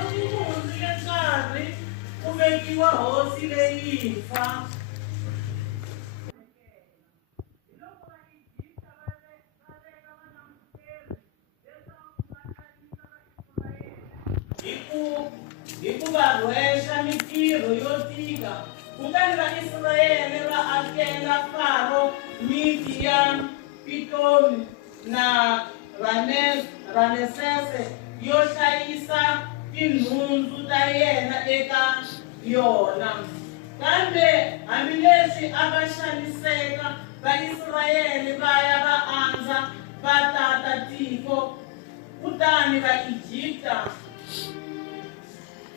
Lumuzi yenkarhi ku vekiwa hosi leyifa. Hikuva rhwexa mitirho yo tika, kutani vaIsirayele va akela Faro miti ya Pitomi na Ramesese yo hlayisa tinhundzu ta yena eka yona. Kambe hambileswi a va xaniseka, vaIsirayele va ya va andza va tata tiko, kutani vaIjipta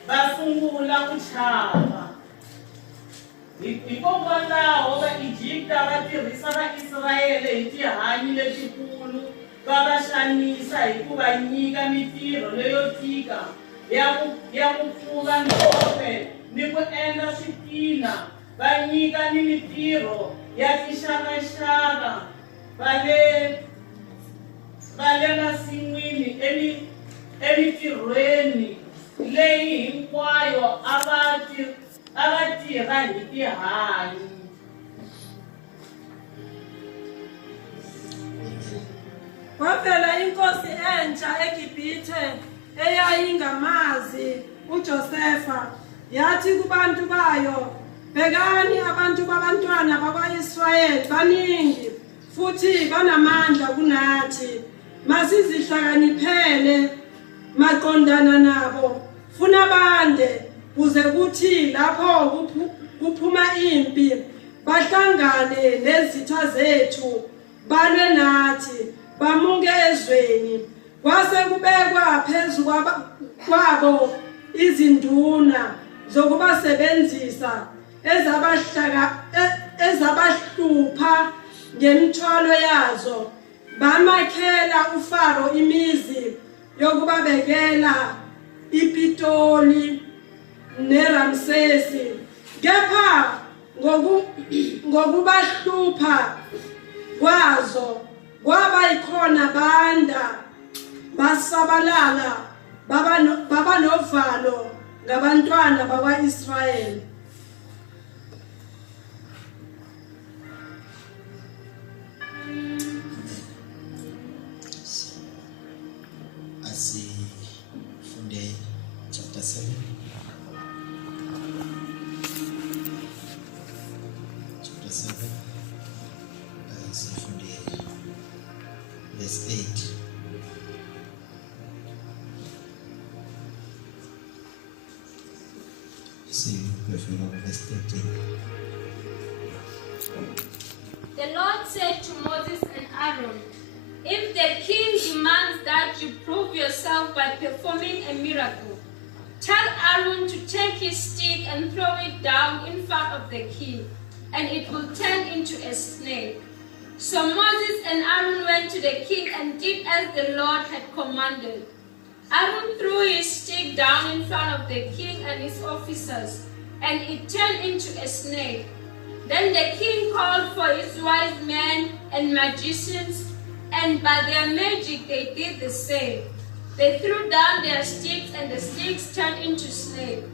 va sungula ku chava. Hikokwalaho vaIjipta va tirhisa vaIsirayele hi tihanyi letikulu, va va xanisa hi ku va nyika mitirho leyo tika ya ku pfuva nhove ni ku endla switina, va nyika ni mitirho ya tixakaxaka va le masin'wini emitirhweni leyi hinkwayo a va tirha hi tihanyi. Kwavela inkosi entsha eGibhithe eyayingamazi uJosefa, yathi kubantu bayo, bhekani abantu babantwana bakwa-Israyeli baningi futhi banamandla kunathi. Masizihlakaniphele maqondana nabo, funa bande kuze kuthi lapho kuphuma impi bahlangane nezitha zethu, balwe nathi, bamuke ezweni. Kwase kubekwa phezu kwabo izinduna zokubasebenzisa ezabahlupha ngemithwalo yazo. Bamakhela uFaro imizi yokubabekela iPitoli neRamsesi, kepha ngokubahlupha kwazo kwaba ikhona banda basabalala baba novalo ngabantwana bakwa-Israyeli. Asifunde chapter 7. Chapter 7. Asifunde verse 8. See, verse 13. The Lord said to Moses and Aaron, "If the king demands that you prove yourself by performing a miracle, tell Aaron to take his stick and throw it down in front of the king, and it will turn into a snake." So Moses and Aaron went to the king and did as the Lord had commanded. Aaron threw his stick down in front of the king and his officers, and it turned into a snake. Then the king called for his wise men and magicians, and by their magic they did the same. They threw down their sticks, and the sticks turned into snakes.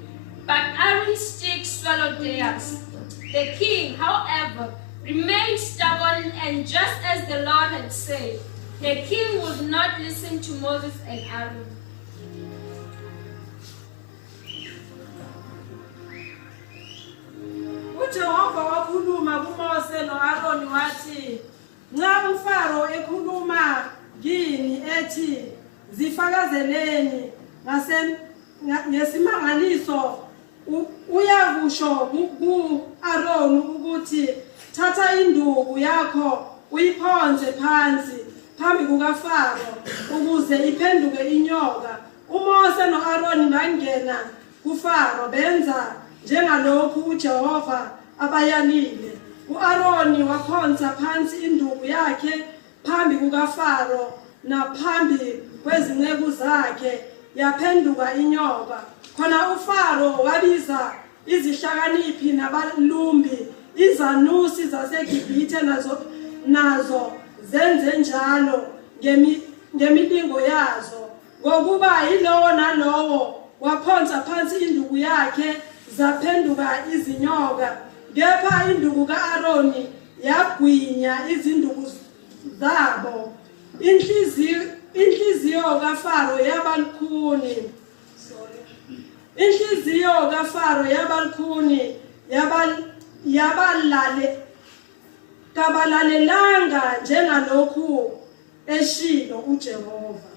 But Aaron's stick swallowed theirs. The king, however, remained stubborn, and just as the Lord had said, the king would not listen to Moses and Aaron. UJehova wakhuluma kuMose no-Aroni wathi, "Nxa uFaro ekhuluma kini ethi, zifakazeleni ngesimangaliso, uyakusho ku-Aroni ukuthi, thatha induku yakho uyiphonze phansi phambi kukaFaro ukuze iphenduke inyoka." uMose no-Aroni bangena kuFaro benza njengalokhu uJehova abayalile. U-Aroni waphonsa phansi induku yakhe phambi kukaFaro naphambi kwezinceku zakhe, yaphenduka inyoka. Khona uFaro wabiza izihlakaniphi nabalumbi, izanusi zaseGibhithe nazo zenze njalo ngemilingo yazo, ngokuba yilowo nalowo waphonsa phansi induku yakhe zaphenduka izinyoka. Kepha induku ka-Aroni yagwinya izinduku zabo. Inhliziyo kaFaro yabalukhuni. Inhliziyo kaFaro yabalukhuni kabalalelanga njengalokhu eshilo uJehova.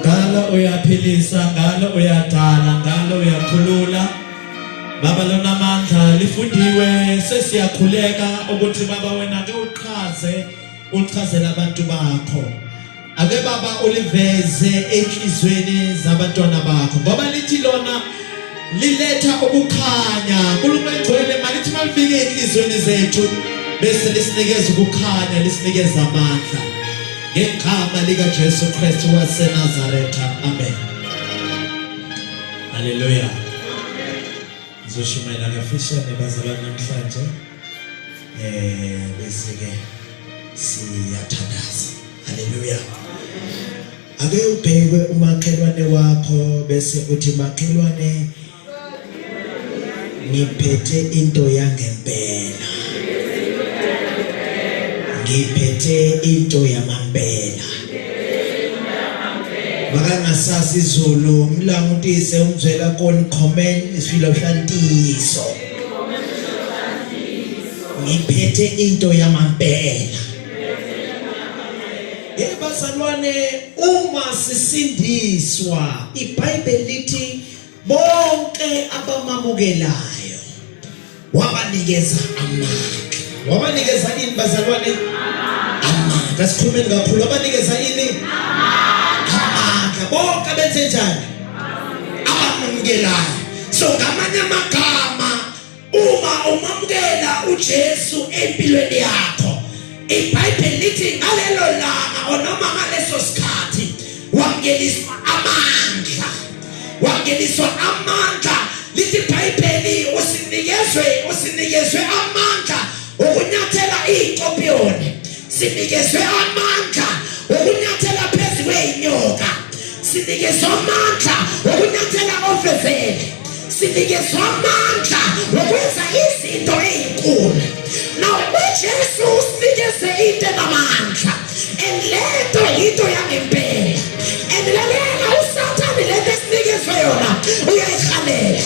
Ngalo uyaphilisa, ngalo uyadala, ngalo uyakhulula. Baba lona amandla lifundiwe, sesiyakhuleka ukuthi baba wena ke uchazela abantu bakho. Ake baba uliveze enhlizweni zabantwana bakho. Ngoba lithi lona liletha ukukhanya. Nkulunkulu egcwele malithi malifike enhlizweni zethu bese lisinikeza ukukhanya, lisinikeza amandla. Ngegama lika Jesu Kristu waseNazaretha. Amen. Hallelujah. Zoshumayela ngafishane bazalwane namhlanje. Bese ke siyathandaza. Hallelujah. Ake ubheke umakhelwane wakho bese uthi makhelwane ngiphethe into yangempela. Ngiphethe into yamambela. Makangasazi izulu mlangutise umzwela koni comment isifilo shantiso. Ngiphethe into yamampela. Bazalwane uma sisindiswa iBhayibheli lithi bonke abamamukelayo wabanikeza amandla. Wabanikeza ini bazalwane? Amandla. Sikhulumeni kakhulu wabanikeza ini? Amandla. Bonke benze njani? Abamamukelayo. So ngamanye amagama uma umamukela uJesu empilweni yakho iBhayibheli lithi ngalelo langa onoma ngaleso sikhathi wangeliswa amandla. Wangeliswa amandla. Lithi iBhayibheli usinikezwe amandla ukunyathela izinkompiyoni. Sinikezwe amandla ukunyathela phezu kweinyoka. Sinikezwe amandla ukunyathela ofezele. Sinikezwe amandla ukwenza izinto ezinkulu. Now uJesu usinikeze into enamandla. And lento yinto yangempela. And lalela uSathane lento esinikeze yona uyayihalela.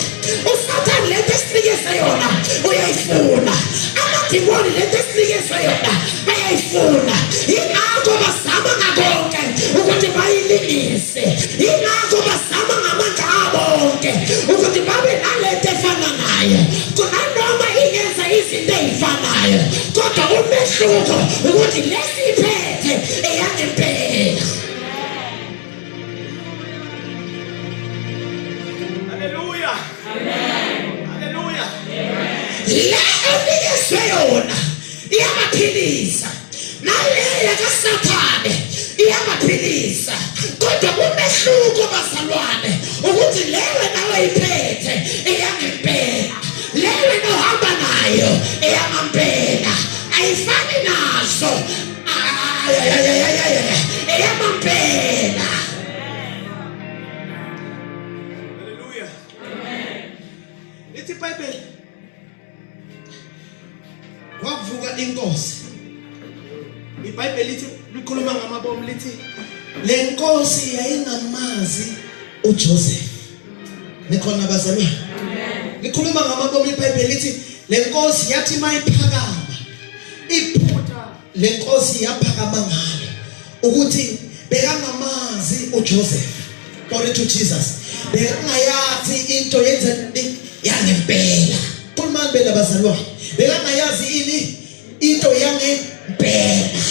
uSathane lento esinikeze yona uyayifuna. Amadimoni lento esinikeze yona bayayifuna. Ingakho bazama ngakonke ukuthi bayilingise. Ingakho bazama ngamandla abo bonke ukuthi babe nalento efana nayo. Kunanoma ingenza izinto ezifanayo kodwa umehluko ukuthi lesiphethe eyangempela. Hallelujah. Amen. Hallelujah. Le onikezwe yona iyamaphilisa. Naleya kaSathane iyamaphilisa. Kodwa umehluko bazalwane ukuthi lewe nawe iphethe eyangempela. Lewe nohamba nayo eyamampela. Ayifani nazo. Eyamampela. Hallelujah. Amen. Lithi iBhayibheli Wavuka inkosi. iBhayibheli lithi likhuluma ngamabomu lithi le nkosi yayingamazi uJoseph. Nikhona bazalwane? Amen. Likhuluma ngamabomu iBhayibheli lithi le nkosi yathi mayiphakama. Iphutha le nkosi yaphakama ngalo ukuthi bekangamazi uJoseph. Glory to Jesus. Bekangayazi into yenzeni yangempela. Khuluma ngempela bazalwane. Bekangayazi ini into yangempela.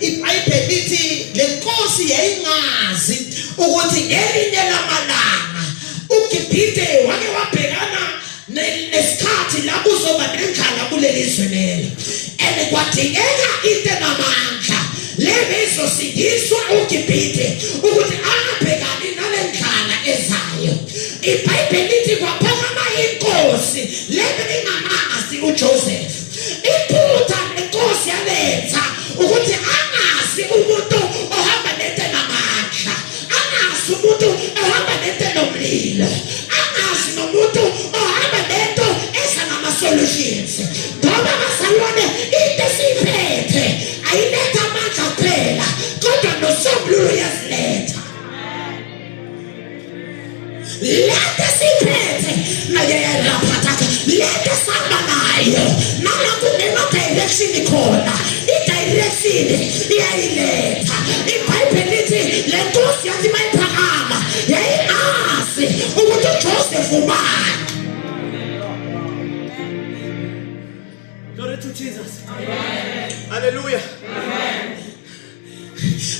iBhayibheli lithi le nkosi yayingazi ukuthi ngelinye lamalanga uGibhithe wake wabhekana nesikhathi lapho uzoba nenkala kulelizwe lelo. And kwadingeka into enamandla lebezosindiswa uGibhithe ukuthi angabhekani nalenkala ezayo. iBhayibheli lithi kwaphakama inkosi lebengamazi uJoseph. Iphutha lenkosi yalenza ukuthi angazi umuntu ohamba nento enamandla. Angazi umuntu ohamba nento enomlilo. Angazi nomuntu ohamba nento esanama-solutions. Ngoba bazalwane into esiyiphethe ayiletha amandla kuphela kodwa nosombululo yaziletha. Lento esiyiphethe nayeyelaphathaka lento esihamba nayo nalapho kungenadirection khona idirection iyayiletha. iBhayibheli lithi le nkosi yathi mayiphakama yayingazi ukuthi uJoseph ubani. Glory to Jesus. Amen. Hallelujah. Amen.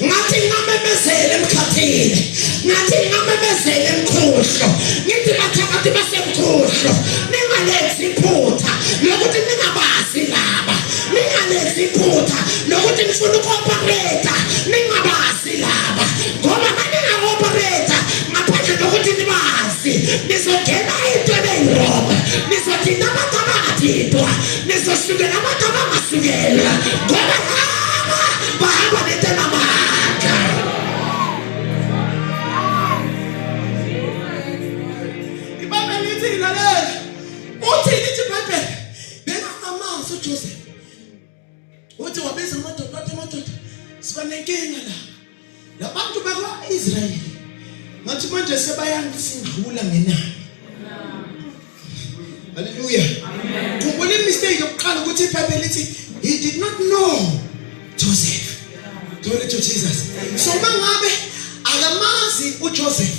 Ngathi ngamemezele emkhathini. Ngathi ngamemezele emkhohlo. Ngithi bathakathi basemkhohlo. Ningalenzi iphutha lokuthi ningabazi laba. Ningalenzi iphutha lokuthi nifuna uku-operate. Ningabazi laba. Ngoba maninga-operate ngaphandle lokuthi nibazi. Nizongena entweni eyi-wrong. Nizothinta abantu abangathintwa. Nizosukela abantu abangasukela. Ngoba laba bahamba nento enamandla. iBhayibheli lithi lalela. Uthi lithi iBhayibheli bekangamazi uJoseph. Uthi wabiza amadoda wathi amadoda siba nenkinga la. Labantu bakwa-Israyeli ngathi manje sebayangifundula ngenani. Hallelujah. Khumbula imistake yokuqala ukuthi iBhayibheli lithi he did not know Joseph. Glory to Jesus. So mangabe akamazi uJoseph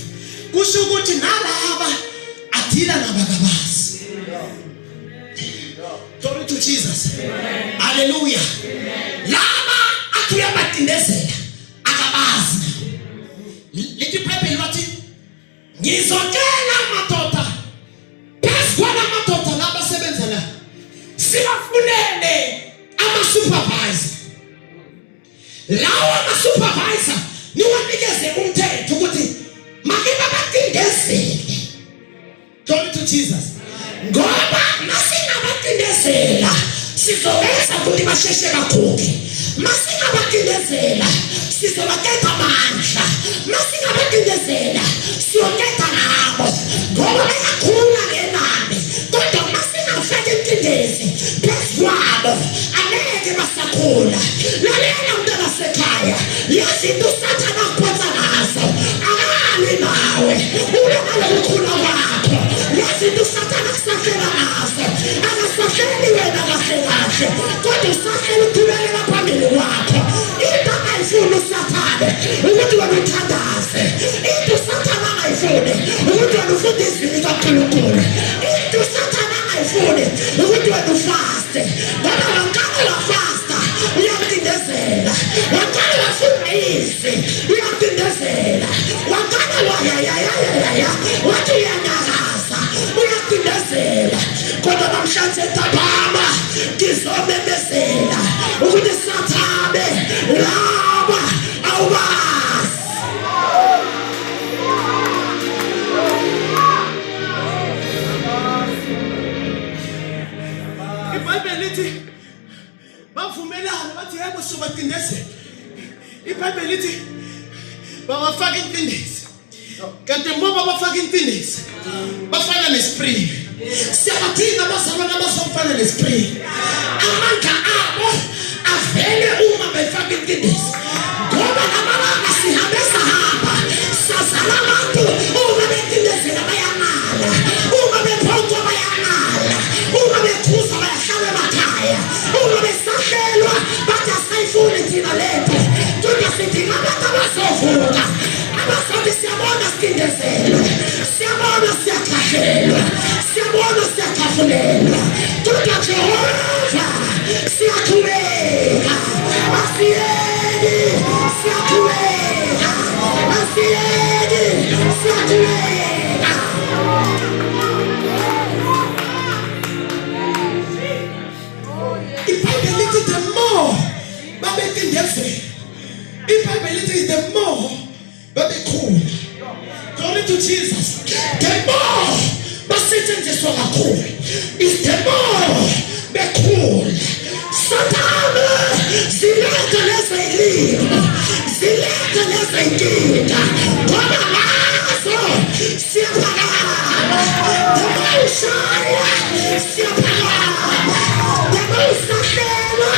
kusho ukuthi nalaba adila nabakabazi. Glory to Jesus. Hallelujah. Laba akuya batindezela akabazi. Lithi iBhayibheli wathi ngizokela madoda phezwana madoda labasebenza la sibafunele ama-supervisor. Lawo ama-supervisor niwanikeze umthetho ukuthi make babatindezele. Glory to Jesus. Ngoba masingabatindezela sizobenza ukuthi basheshe bakhuphe. Masingabatindezela sizobaketha amandla. Masingabatindezela siyoketha nabo ngoba bayakhula ngenani. Kodwa masingafaka intindezi phezu kwabo angeke basakhula. Lalela mntwana sekhaya, yazi into uSathane akuphonsa ngazo akali nawe ulokale ukhula kwakho. Yazi into uSathane akusahlela ngazo akasahleli wena kahle kahle, kodwa usahleli uqhubekela phambili kwakho. Into angayifuni uSathane ukuthi wena uthandaze. Into uSathane angayifuni ukuthi wena ufundise likaNkulunkulu. Into uSathane angayifuni ukuthi wena ufaste. Ngoba wangaka wafasta uyamtindezela, wangaka wafuna izi uyamtindezela, wangaka wayayayayaya wathi uyanyakaza uyamtindezela. Kodwa namhlanje ntambama ngizomemezela ukuthi Sathane laba awubazi. iBhayibheli lithi bavumelana bathi yebo sobatindezela. iBhayibheli lithi bawafaka intindezi. Kanti ngoba bafaka intindezi bafana nespring. Siyabathina abazalwane abazofana nespring. Amandla abo avele uma befaka intindezi. Ngoba namalanga sihambe sahamba sazala abantu uma betindezela bayanala, uma bephonjwa bayanala, uma bekhuza bayahlala emakhaya, uma besahlelwa bathi asayifuni thina lento. Kodwa sidinga abantu abazovuka abazothi siyabona sitindezelwe, siyabona siyakhahlelwa, siyabona siyakhafulelwa. Kodwa Jehova siyaqhubeka, asiyeki siyaqhubeka, asiyeki siyaqhubeka. iBhayibheli lithi the more babetindezela, iBhayibheli lithi the more babekhula. Glory to Jesus. The more basetshenziswa kakhulu is the more bekhula. Sathane ziletha lezo yilimo, ziletha lezo yinkinga ngoba ngazo siyaphakama. The more ushaya siyaphakama, the more usahlelwa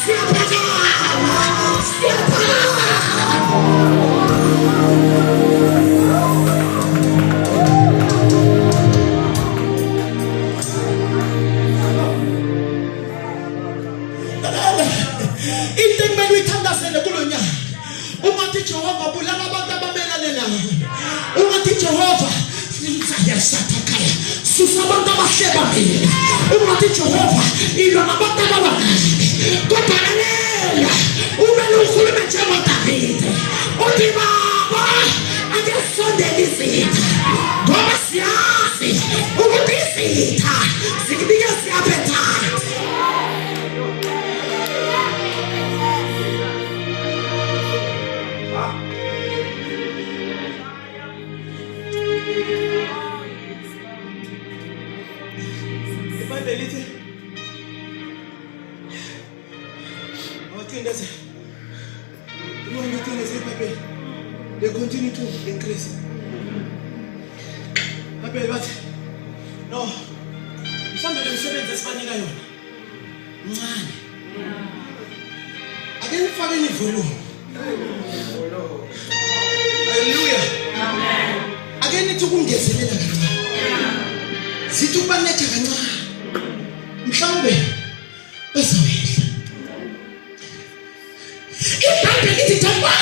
siyaphakama, siyaphakama. Into ekumele uyithandazele kulo nyaka ungathi Jehova bulala abantu abamelane nawe. Ungathi Jehova yasathakhaya susa abantu abahlebambile. Ungathi Jehova ilwa nabantu ababangazi. Kodwa lalela ube ukhulume njengoDavide uthi baba angesondela izitha ngoba siyazi ukuthi izitha zikubika siyaphetha. iBhayibheli lithi abatindezela uma betindezela iBhayibheli they continue to increase. iBhayibheli bathi no mhlawumbe le misebenzi esibanika yona mncane, ake nifake volume. Hallelujah. Amen. ake nithi ukungezelela kancane sithi ukubanetha kancane mhlawumbe bazawehla iBhayibheli lithi thaba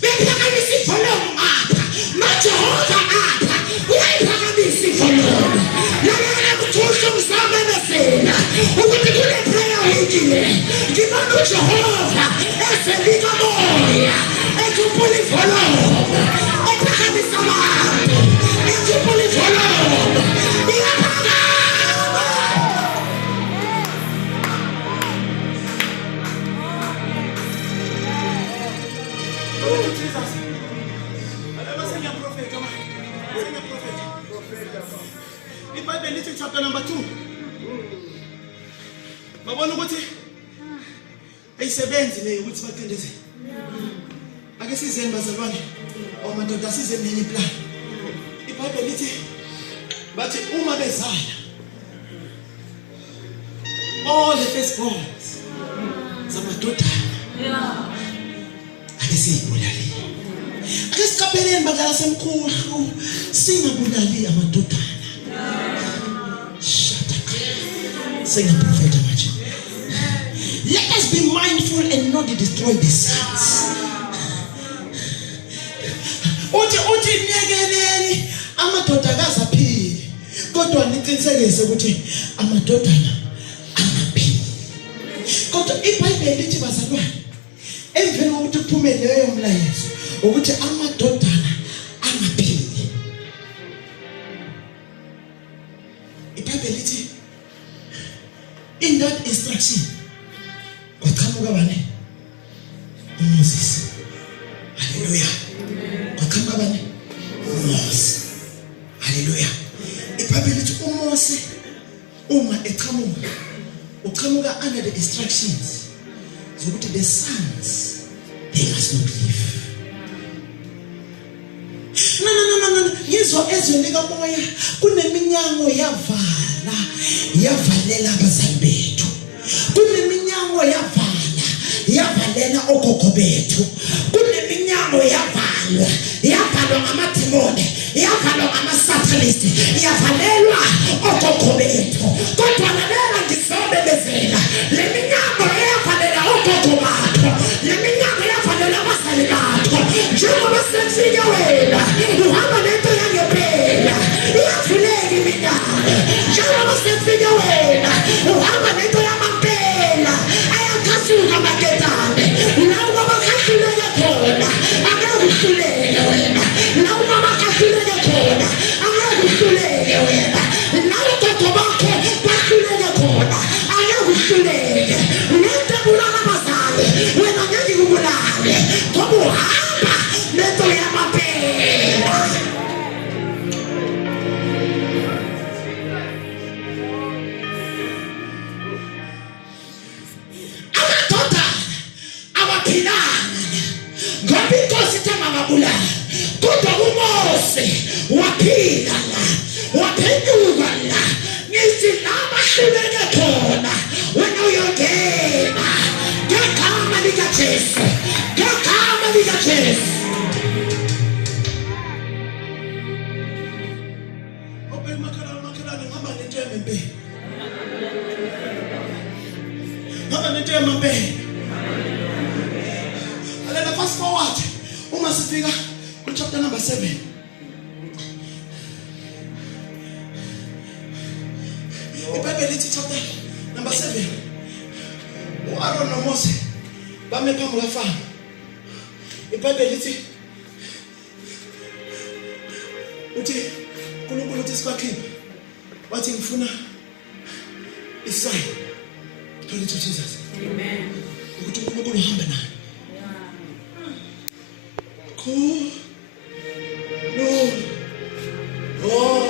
bephakamisa ivolomu apha maJehova apha uyayiphakamisa ivolomu lalela kuthusho ngisamemezela ukuthi kule prayer weekile ngibona uJehova eselika moya ethuphula ivolomu ephakamisa abantu ethuphula ivolomu iyaphakama. iBhayibheli lithi chapter number 2 babona ukuthi ayisebenzi leyo ukuthi baqindeze ake sizeni bazalwane madoda sizeni nenye plan iBhayibheli lithi bathi uma bezala all the firstborns zamadodana ake siyibulali ake sikapheleni badlala semkhuhlu singabulali amadodana. Sing a prophet imagine. Let us be mindful and not destroy the saints. Uthi nyekeleni amadoda akazaphili kodwa niqinisekise ukuthi amadodana angaphili. Kodwa iBhayibheli lithi bazalwane emveni kokuthi kuphume leyo mlayezo ukuthi amadodana angaphili. iBhayibheli lithi in that instruction kwaqhamuka bani uMoses. Hallelujah. Kwaqhamuka bani uMoses. Hallelujah. iBhayibheli lithi uMose uma uqhamuka under the instructions zokuthi the sons they must not live. No. Yizwa ezweni likamoya kuneminyango yavalela abazali bethu. Kuneminyango yavalela ogogo bethu. Kuneminyango yavalwa ngamademoni, yavalwa ngamasatanist, yavalelwa ogogo bethu. Kodwa lalela ngizobelezela le minyango yavalela ogogo bathu, le minyango yavalela abazali bathu. Njengoba sefika wena uhamba nento yangempela iyavuleka iminyango. Njengoba sefika wena uhamba nento yamampela ayakhasuka amaketane. Lawa abakhashuleke khona akakuhluleke wena. Lawa abakhashuleke khona akakuhluleke wena. Lawa gogo bakho bahluleke khona akakuhluleke. Lento ebulala abazali wena ngeke ikubulale ngoba uhamba nento yamampela. Amadoda awaphilanga ngoba inkosi ithanda ngabulala kodwa uMose waphila la waphenduka la. Ngithi laba hluleke khona wena uyongena ngegama likaJesu, ngegama likaJesu. Makhalane ngaba nento yempela. Ngaba nento yempela. Alela fast forward uma sifika ku chapter number 7. iBhayibheli lithi chapter number 7 uAaron noMose bame phambi kaFaro. iBhayibheli lithi uNkulunkulu uthi sikwakhipha wathi ngifuna isign. Glory to Jesus. Amen. Ukuthi uNkulunkulu uhambe naye. Cool. No. Oh.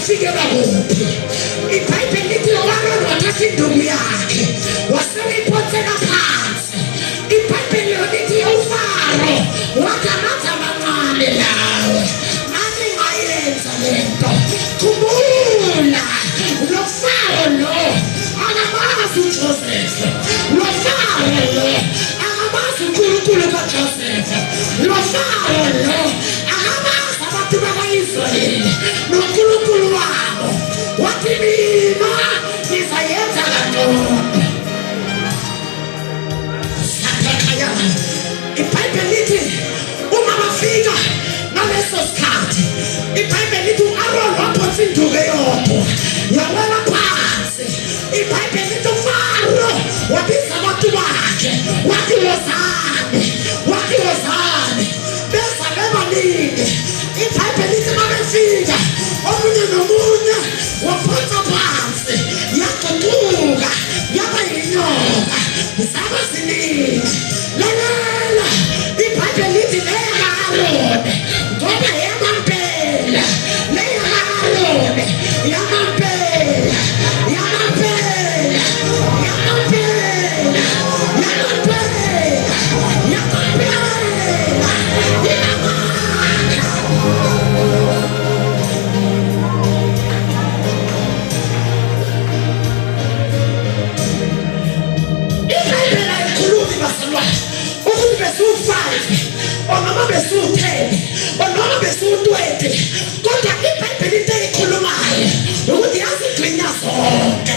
ufikela kuphi. IBhayibheli lithi uAroni wathatha induku yakhe waseyiphonsela phansi. IBhayibheli lithi uFaro wathi amanzi amancane lawe nami ngayenza lento. Khumbula lo Faro lo akamazi uJoseph, lo Faro lo akamazi uNkulunkulu kaJoseph, lo Faro lo akamazi abantu bakwa-Israyeli noNkulunkulu wabo. Wathi mina ngizayenza kangcono. IBhayibheli lithi uma bafika ngaleso sikhathi, IBhayibheli lithi uAroni waphonsa induku eyodwa yawela phansi. IBhayibheli lithi uFaro wabiza abantu bakhe wathi wozani, wathi wozani beza bebaningi. IBhayibheli lithi uma befika omunye nomunye waphonsa phansi yaguquka yaba yinyoka zaba ziningi. Lalela IBhayibheli lithi leya kaAroni ngoba yamampela, leya kaAroni yamampela, yamampela, yamampela, yamampela, IBhayibheli ayikhulumi bazalwane ukuthi besu-5 or noma besu-10 or noma besu-20, kodwa IBhayibheli into eyikhulumayo ukuthi yazigcinya zonke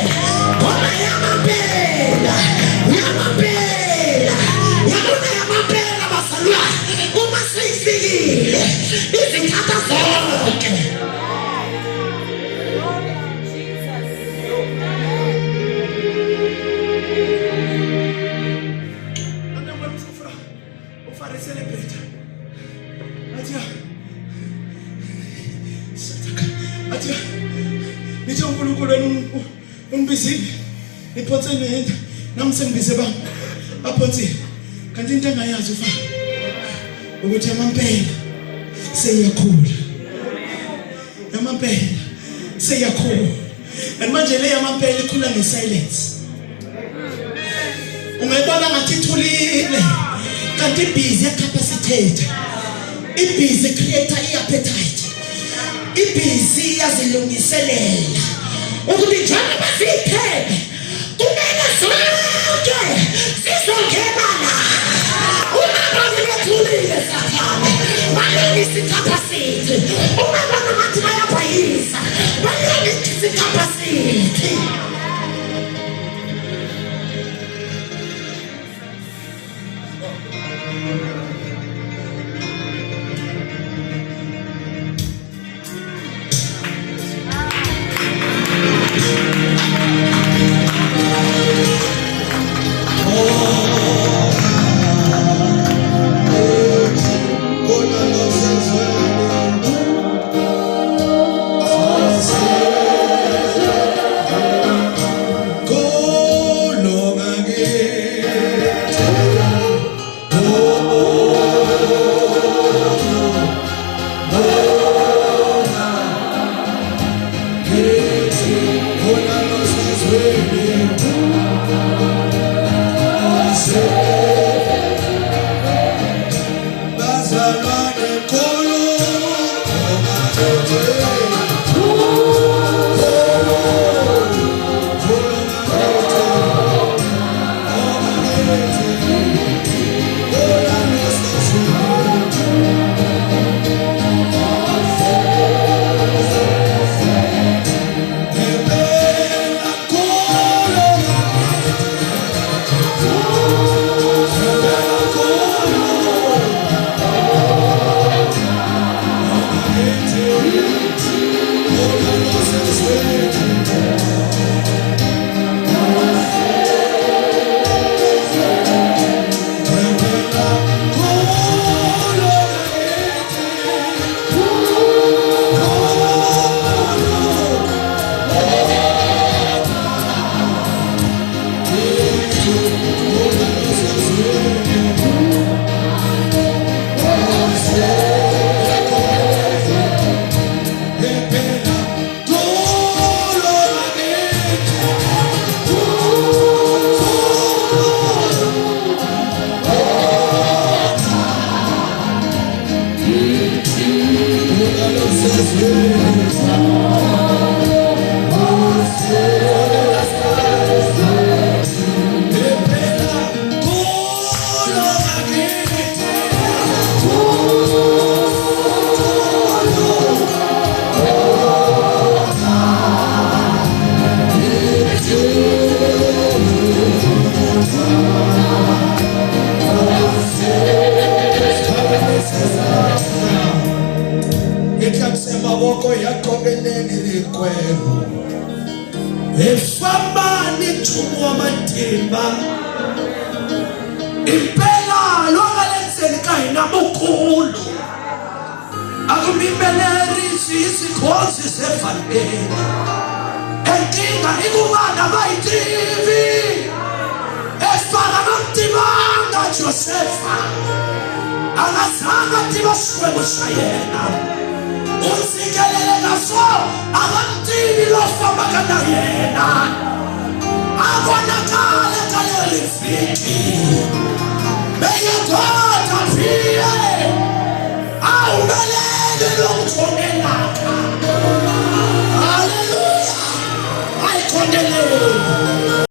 ngoba yamampela, yamampela, yabona yamampela bazalwane. Uma seyifikile izithatha zonke. UFaro celebrate. Athi nithi uNkulunkulu ungibizile iphotse nento nami sengibize baphonsile. Kanti into engayazi uFaro ukuthi yamampela seyakhula, yamampela seyakhula. And manje le yamampela ikhula ngesilence. Ungayibona ngathi ithulile kanti ibhizi yacapacitate, ibhizi creator iappetite, ibhizi yazilungiselela ukuthi njalo basithele kumele zonke sizongena la. Uma abantu bethulile sathane balungisa icapacity, uma abantu bathi bayabhayisa balungisa icapacity. mavoko ya koveneni rikwenu efambani nchumu wa matimba impela lwanga lenzeni ka hina mukulu akumimbelerisi isikhozi sevangeli enkinga ikuvana vayitivi efana nomtimanga Josefa angazange tiva xikwembu xa yena untsikelele naso avantivi lo fambaka na yena a vonakale ka leri vhiki beyekota phiye a humelele loku khongelaka haleluya a yi khongeleni